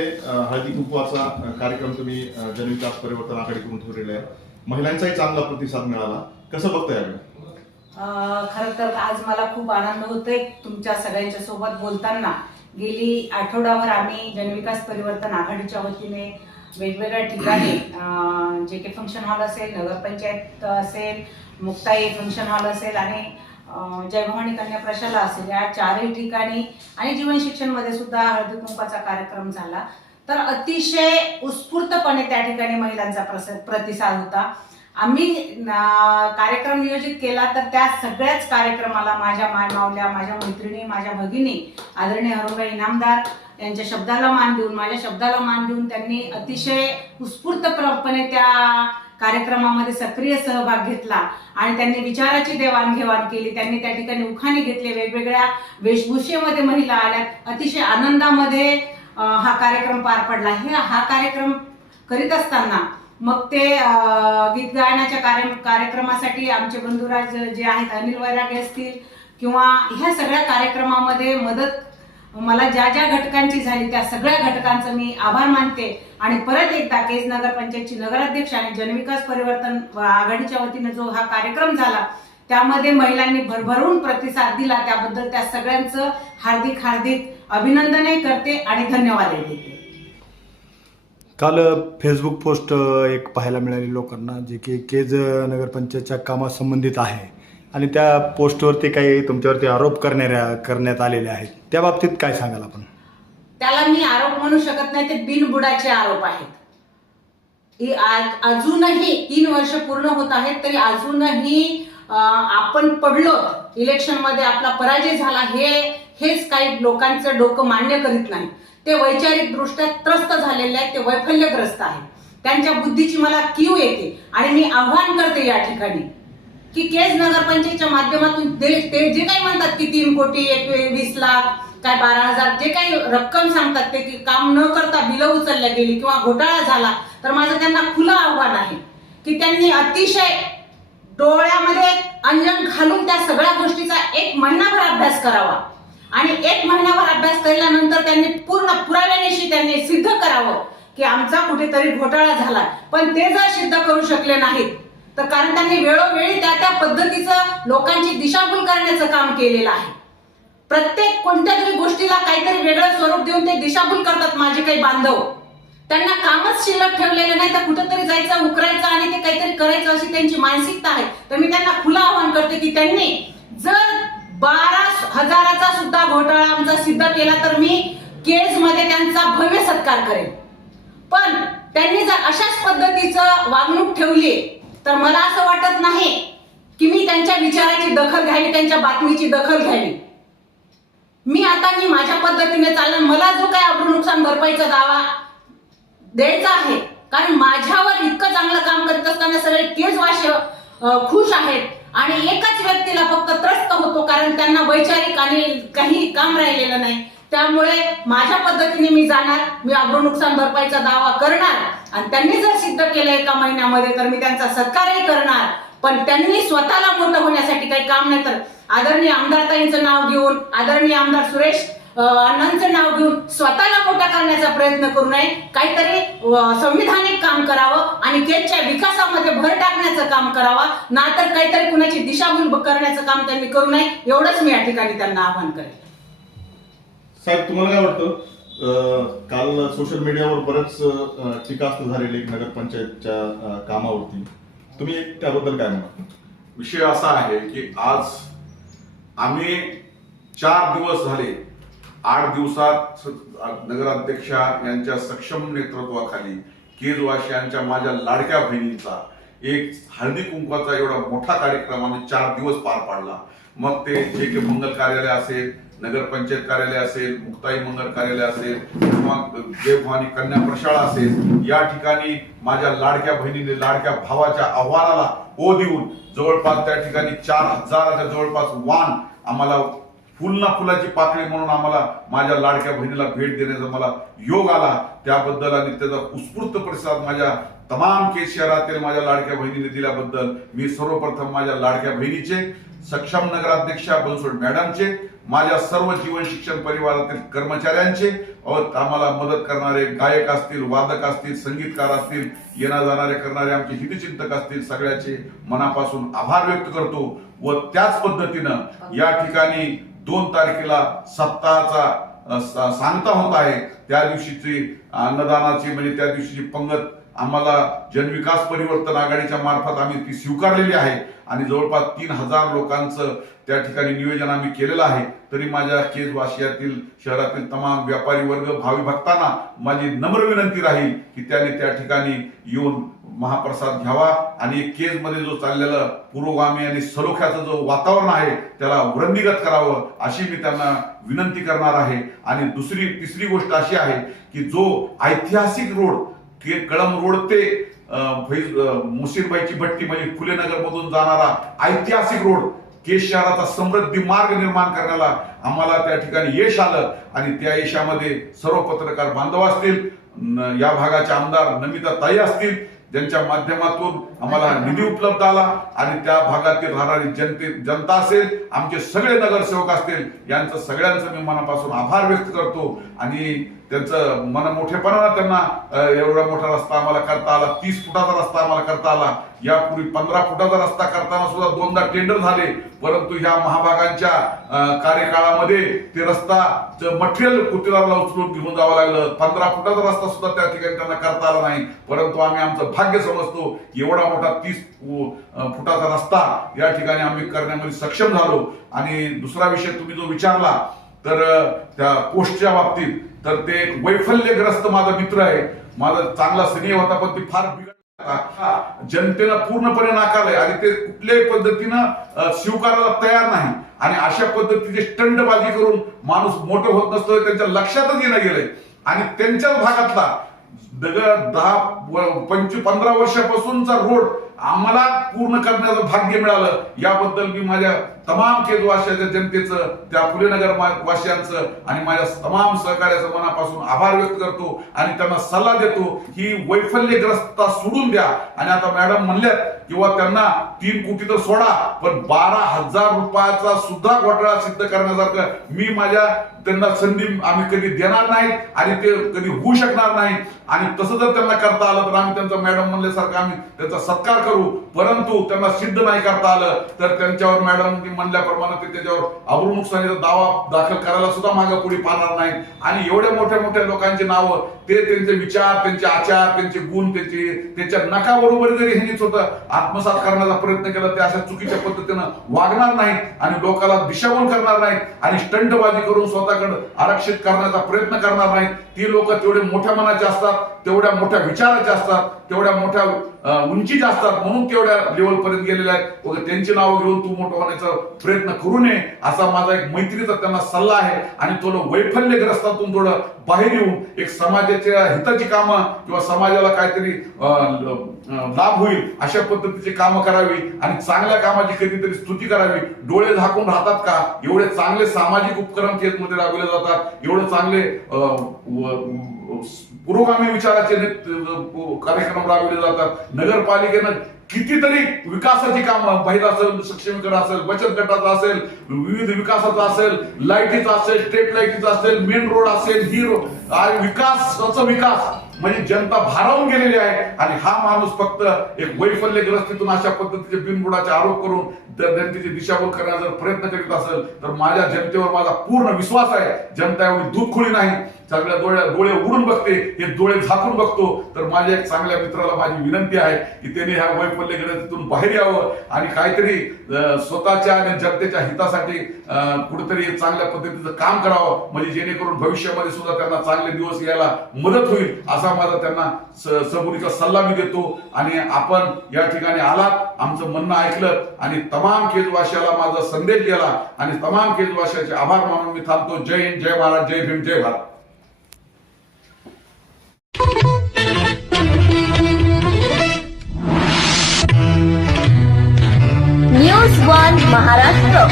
मध्ये हळदी कुंकवाचा कार्यक्रम तुम्ही जनविकास परिवर्तन आघाडीकडून ठेवलेला आहे. महिलांचाही चांगला प्रतिसाद मिळाला. कसं बघताय खर तर आज मला खूप आनंद होतोय तुमच्या सगळ्यांच्या सोबत बोलताना. गेली आठवड्यावर आम्ही जनविकास परिवर्तन आघाडीच्या वतीने वेगवेगळ्या ठिकाणी जे के फंक्शन हॉल असेल नगरपंचायत असेल मुक्ताई फंक्शन हॉल असेल आणि अं, जय भवानी कन्या प्रशाला असेल. या चारही ठिकाणी आणि जीवन शिक्षणमध्ये सुद्धा हळदी कुंपाचा कार्यक्रम झाला. तर अतिशय उत्स्फूर्तपणे त्या ठिकाणी महिलांचा प्रस- प्रतिसाद होता. आम्ही कार्यक्रम नियोजित केला तर त्या सगळ्याच कार्यक्रमाला माझ्या मायमावल्या माझ्या मैत्रिणी माझ्या भगिनी आदरणीय हरुभाई इनामदार यांच्या शब्दाला मान देऊन माझ्या शब्दाला मान देऊन त्यांनी अतिशय उत्स्फूर्तपणे त्या कार्यक्रमामध्ये सक्रिय सहभाग घेतला आणि त्यांनी विचाराची देवाणघेवाण केली. त्यांनी त्या ठिकाणी उखाणे घेतले. वेगवेगळ्या वेशभूषेमध्ये महिला आल्या अतिशय आनंदामध्ये हा कार्यक्रम पार पडला. हे हा कार्यक्रम करीत असताना मग ते गीत गायनाच्या कार्य कार्यक्रमासाठी आमचे बंधुराज जे आहेत अनिल वैरागे असतील किंवा ह्या सगळ्या कार्यक्रमामध्ये मदत मला ज्या ज्या घटकांची झाली त्या सगळ्या घटकांचं मी आभार मानते. आणि परत एकदा केज नगरपंचायतची नगराध्यक्ष आणि जनविकास परिवर्तन आघाडीच्या वतीने जो हा कार्यक्रम झाला त्यामध्ये महिलांनी भरभरून प्रतिसाद दिला. त्याबद्दल त्या सगळ्यांचं हार्दिक हार्दिक अभिनंदनही करते आणि धन्यवादही देते. काल फेसबुक पोस्ट एक पाहायला मिळाली लोकांना जे की केज नगरपंचायतच्या कामासंबंधित आहे. आणि त्या पोस्टवरती काही तुमच्यावरती आरोप करणाऱ्या करण्यात आलेले आहेत. त्या बाबतीत काय सांगाल आपण? त्याला मी आरोप म्हणू शकत नाही ते बिनबुडाचे आरोप आहेत. ही आ- अजूनही तीन वर्ष पूर्ण होत आहेत तरी अजूनही अं, आपण पडलो इलेक्शनमध्ये आपला पराजय झाला हे हेच काही लोकांचं डोकं मान्य करीत नाही. ते वैचारिक दृष्ट्या त्रस्त झालेले आहेत ते वैफल्यग्रस्त आहेत. त्यांच्या बुद्धीची मला कीव येते आणि मी आव्हान करते या ठिकाणी की केज नगरपंचायतच्या माध्यमातून ते ते जे काही म्हणतात की तीन कोटी एक वीस लाख काय बारा हजार जे काही रक्कम सांगतात ते की काम न करता बिलं उचलल्या गेली किंवा घोटाळा झाला तर माझं त्यांना खुलं आव्हान आहे की त्यांनी अतिशय डोळ्यामध्ये अंजन घालून त्या सगळ्या गोष्टीचा एक महिनाभर अभ्यास करावा. आणि एक महिनाभर अभ्यास केल्यानंतर त्यांनी पूर्ण पुराव्यानिशी त्यांनी सिद्ध करावं की आमचा कुठेतरी घोटाळा झाला. पण ते जर सिद्ध करू शकले नाहीत तर कारण त्यांनी वेळोवेळी त्या त्या पद्धतीचं लोकांची दिशाभूल करण्याचं काम केलेलं आहे. प्रत्येक कोणत्या तरी गोष्टीला काहीतरी वेगळं स्वरूप देऊन ते दिशाभूल करतात माझे काही बांधव. त्यांना कामच शिल्लक ठेवलेलं नाही तर कुठंतरी जायचं उकरायचं आणि ते काहीतरी करायचं अशी त्यांची मानसिकता आहे. तर मी त्यांना खुलं आवाहन करते की त्यांनी जर बारा हजाराचा सुद्धा घोटाळा आमचा सिद्ध केला तर मी केजमध्ये त्यांचा भव्य सत्कार करेन. पण त्यांनी जर अशाच पद्धतीचं वागणूक ठेवली तर मला असं वाटत नाही की मी त्यांच्या विचाराची दखल घ्यावी त्यांच्या बातमीची दखल घ्यावी. मी आता मी माझ्या पद्धतीने चालणार मला जो काय आपण नुकसान भरपाईचा दावा द्यायचा आहे कारण माझ्यावर इतकं चांगलं काम करत असताना सगळे केस वाश खुश आहेत. आणि एकाच व्यक्तीला फक्त त्रस्त होतो कारण त्यांना वैचारिक आणि काही काम राहिलेलं नाही. त्यामुळे माझ्या पद्धतीने मी जाणार मी अग्र नुकसान भरपाईचा दावा करणार आणि त्यांनी जर सिद्ध केलं एका महिन्यामध्ये तर मी त्यांचा सत्कारही करणार. पण त्यांनी स्वतःला मोठं होण्यासाठी काही काम नाही तर आदरणीय आमदारताईंचं नाव घेऊन आदरणीय आमदार सुरेश अण्णांचं नाव घेऊन स्वतःला मोठा करण्याचा प्रयत्न करू नये. काहीतरी संविधानिक काम करावं आणि केजच्या विकासामध्ये भर टाकण्याचं काम करावं. ना तर काहीतरी कुणाची दिशाभूल करण्याचं काम त्यांनी करू नये. एवढंच मी या ठिकाणी त्यांना आवाहन करेन. साहेब तुम्हाला काय वाटतं? काल सोशल मीडियावर बरेच अ, टीकास्त्र झालेले नगरपंचायतच्या कामावरती. तुम्ही एक त्याबद्दल काय म्हणा विषय असा आहे की आज आम्ही चार दिवस झाले आठ दिवसात नगराध्यक्षा यांच्या सक्षम नेतृत्वाखाली केजवासियांच्या माझ्या लाडक्या बहिणींचा एक हळदी कुंकवाचा एवढा मोठा कार्यक्रम आम्ही चार दिवस पार पाडला. मग ते जे के मंगल कार्यालय असेल नगरपंचायत कार्यालय असेल मुक्ताई मंगल कार्यालय असेल किंवा जय कन्या प्रशाळा असेल या ठिकाणी माझ्या लाडक्या बहिणीने लाडक्या भावाच्या आव्हानाला ओ देऊन जवळपास त्या ठिकाणी चार हजाराच्या जवळपास वाण आम्हाला फुल ना फुलाची पाकळी म्हणून आम्हाला माझ्या लाडक्या बहिणीला भेट देण्याचा मला योग आला. त्याबद्दल आणि त्याचा उत्स्फूर्त प्रतिसाद माझ्या तमाम केस शहरातील माझ्या लाडक्या बहिणीने दिल्याबद्दल मी सर्वप्रथम माझ्या लाडक्या बहिणीचे सक्षम नगराध्यक्षा बनसोड मॅडमचे माझ्या सर्व जीवन शिक्षण परिवारातील कर्मचाऱ्यांचे व आम्हाला मदत करणारे गायक असतील वादक असतील संगीतकार असतील येणा जाणारे करणारे आमचे हितचिंतक असतील सगळ्याचे मनापासून आभार व्यक्त करतो व त्याच पद्धतीनं या ठिकाणी दोन तारखेला सप्ताहाचा सांगता होत आहे. त्या दिवशीची अन्नदानाची म्हणजे त्या दिवशीची पंगत आम्हाला जनविकास परिवर्तन आघाडीच्या मार्फत आम्ही ती स्वीकारलेली आहे. आणि जवळपास तीन हजार लोकांचं त्या ठिकाणी नियोजन आम्ही केलेलं आहे. तरी माझ्या केज वाशियातील शहरातील तमाम व्यापारी वर्ग भावी भक्तांना माझी नम्र विनंती राहील की त्यांनी त्या ठिकाणी येऊन महाप्रसाद घ्यावा आणि केजमध्ये जो चाललेला पुरोगामी आणि सलोख्याचं जो वातावरण आहे त्याला वृंदिगत करावं अशी मी त्यांना विनंती करणार आहे. आणि दुसरी तिसरी गोष्ट अशी आहे की जो ऐतिहासिक रोड के कळम रोड ते मुशीरबाईची भट्टी म्हणजे फुलेनगर मधून जाणारा ऐतिहासिक रोड केस शहराचा समृद्धी मार्ग निर्माण करण्याला आम्हाला त्या ठिकाणी यश आलं आणि त्या यशामध्ये सर्व पत्रकार बांधव असतील या भागाचे आमदार नमिता ताई असतील ज्यांच्या माध्यमातून आम्हाला निधी उपलब्ध आला आणि त्या भागातील राहणारी जनते जनता असेल आमचे सगळे नगरसेवक असतील यांचं सगळ्यांचं मी मनापासून आभार व्यक्त करतो. आणि त्यांचं मन मोठेपणानं त्यांना एवढा मोठा रस्ता आम्हाला करता आला तीस फुटाचा रस्ता आम्हाला करता आला. यापूर्वी पंधरा फुटाचा रस्ता करताना सुद्धा दोनदा टेंडर झाले. परंतु ह्या महाभागांच्या कार्यकाळामध्ये ते रस्ता मटेरियल कुटीराला उचलून घेऊन जावं लागलं. पंधरा फुटाचा रस्ता सुद्धा त्या ठिकाणी त्यांना करता आला नाही. परंतु आम्ही आमचं भाग्य समजतो एवढा मोठा तीस फुटाचा रस्ता या ठिकाणी आम्ही करण्यामध्ये सक्षम झालो. आणि दुसरा विषय तुम्ही जो विचारला तर त्या पोस्टच्या बाबतीत तर ते एक वैफल्यग्रस्त माझा मित्र आहे. माझा चांगला स्नेह होता पण ती फार हा, जनतेनं पूर्णपणे नाकारलंय. आणि ते कुठल्याही पद्धतीनं स्वीकारायला तयार नाही. आणि अशा पद्धतीचे स्टंटबाजी करून माणूस मोठं होत नसतो त्यांच्या लक्षातच येणं गेलंय. आणि त्यांच्याच भागातला दगड दहा व- पंचवीस पंधरा वर्षापासूनचा रोड आम्हाला पूर्ण करण्याचं भाग्य मिळालं. याबद्दल मी माझ्या तमाम केज जनतेचं त्या फुलेनगर मा- आणि माझ्या तमाम सहकार्याचं मनापासून आभार व्यक्त करतो आणि त्यांना सल्ला देतो ही वैफल्यग्रस्तता सोडून द्या. आणि आता मॅडम म्हणल्यात किंवा त्यांना तीन कोटी तर सोडा पण बारा हजार रुपयाचा सुद्धा घोटाळा सिद्ध करण्यासारखं मी माझ्या त्यांना संधी आम्ही कधी देणार नाहीत आणि ते कधी होऊ शकणार नाही आणि तसं जर त्यांना करता आलं तर आम्ही त्यांचा मॅडम म्हणल्यासारखं आम्ही त्यांचा सत्कार करू. परंतु त्यांना सिद्ध नाही करता आलं तर त्यांच्यावर मॅडम म्हणल्याप्रमाणे ते त्याच्यावर अब्रू नुकसानीचा दावा दाखल करायला सुद्धा मागे पुढे पाहणार नाहीत. आणि एवढ्या मोठ्या मोठ्या लोकांची नावं ते त्यांचे विचार त्यांचे आचार त्यांचे गुण त्यांचे त्यांच्या नकाबरोबर जरी ह्यांनी होतं आत्मसात करण्याचा प्रयत्न केला ते अशा चुकीच्या पद्धतीनं वागणार नाहीत आणि लोकांना दिशाभूल करणार नाहीत आणि स्टंटबाजी करून स्वतःकडे आरक्षित करण्याचा प्रयत्न करणार नाहीत. ती लोक तेवढे मोठ्या मनाचे असतात तेवढ्या मोठ्या विचाराचे असतात तेवढ्या मोठ्या उंचीच्या असतात म्हणून तेवढ्या लेवल पर्यंत गेलेल्या आहेत. वगैरे त्यांची नावं घेऊन तू मोठं होण्याचा प्रयत्न करू नये असा माझा एक मैत्रीचा त्यांना सल्ला आहे. आणि थोडं वैफल्यग्रस्तातून थोडं बाहेर येऊन एक समाजाच्या हिताची कामं किंवा समाजाला काहीतरी अं, लाभ होईल अशा पद्धतीचे काम करावी आणि चांगल्या कामाची कधीतरी स्तुती करावी. डोळे झाकून राहतात का? एवढे चांगले सामाजिक उपक्रम केसमध्ये राबवले जातात. एवढे चांगले पुरोगामी विचाराचे कार्यक्रम राबवले जातात. नगरपालिकेनं कितीतरी विकासाची काम महिला असेल सक्षमीकरण असेल बचत गटाचं असेल विविध विकासाचं असेल लाईटीचं असेल स्ट्रीट लाईटीचं असेल मेन रोड असेल ही रोड आणि विकासाचा विकास म्हणजे जनता भारावून गेलेली आहे. आणि हा माणूस फक्त एक वैफल्यग्रस्तीतून अशा पद्धतीचे बिनबुडाचे आरोप करून जर जनतेची दिशाभूल करण्याचा जर प्रयत्न करीत असेल तर माझ्या जनतेवर माझा पूर्ण विश्वास आहे. जनता एवढी दूधखोळी नाही. सगळ्या डोळ्या डोळे उडून बघते हे डोळे झाकून बघतो. तर माझ्या एक चांगल्या मित्राला माझी विनंती आहे की त्याने ह्या वैफल्यग्रस्तीतून बाहेर यावं. आणि काहीतरी अं, स्वतःच्या आणि जनतेच्या हितासाठी कुठेतरी चांगल्या पद्धतीचं काम करावं. म्हणजे जेणेकरून भविष्यामध्ये सुद्धा त्यांना चांगले दिवस यायला मदत होईल असा माझा त्यांना सबुरीचा सल्ला मी देतो. आणि आपण या ठिकाणी आलात आमचं म्हणणं ऐकलं आणि तमाम केजवाशाला माझा संदेश गेला आणि तमाम केजवाशाचे आभार मानून मी थांबतो. जय हिंद जय महाराज जय भीम जय भारत. News one Maharashtra.